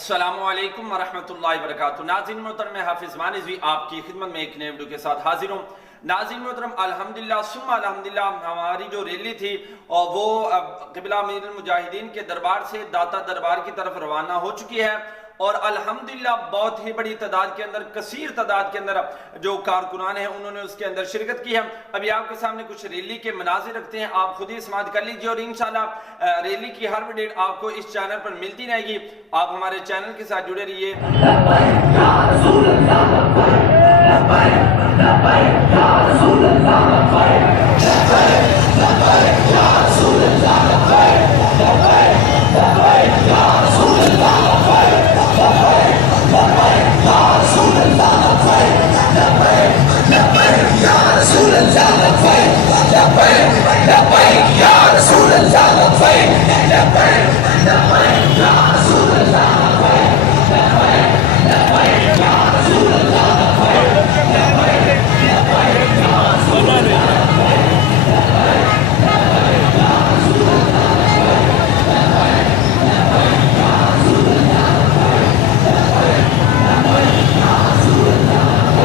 अस्सलामुअलैकुम वरहमतुल्लाहि वबरकातुहू। नाज़रीन मोहतरम, मैं हाफिज़ मानिज़वी आपकी खिदमत में एक नए वीडियो के साथ हाजिर हूँ। नाज़रीन मोहतरम, अल्हम्दुलिल्लाह सुम्मा अल्हम्दुलिल्लाह, हमारी जो रैली थी और वो क़िबला अमीरुल मुजाहिदीन के दरबार से दाता दरबार की तरफ रवाना हो चुकी है और अल्हम्दुलिल्लाह बहुत ही बड़ी तादाद के अंदर, कसीर तादाद के अंदर जो कारकुनान हैं उन्होंने उसके अंदर शिरकत की है। अभी आपके सामने कुछ रैली के मनाज़िर रखते हैं, आप खुद ही समाअत कर लीजिए और इंशाअल्लाह रैली की हर अपडेट आपको इस चैनल पर मिलती रहेगी। आप हमारे चैनल के साथ जुड़े रहिए।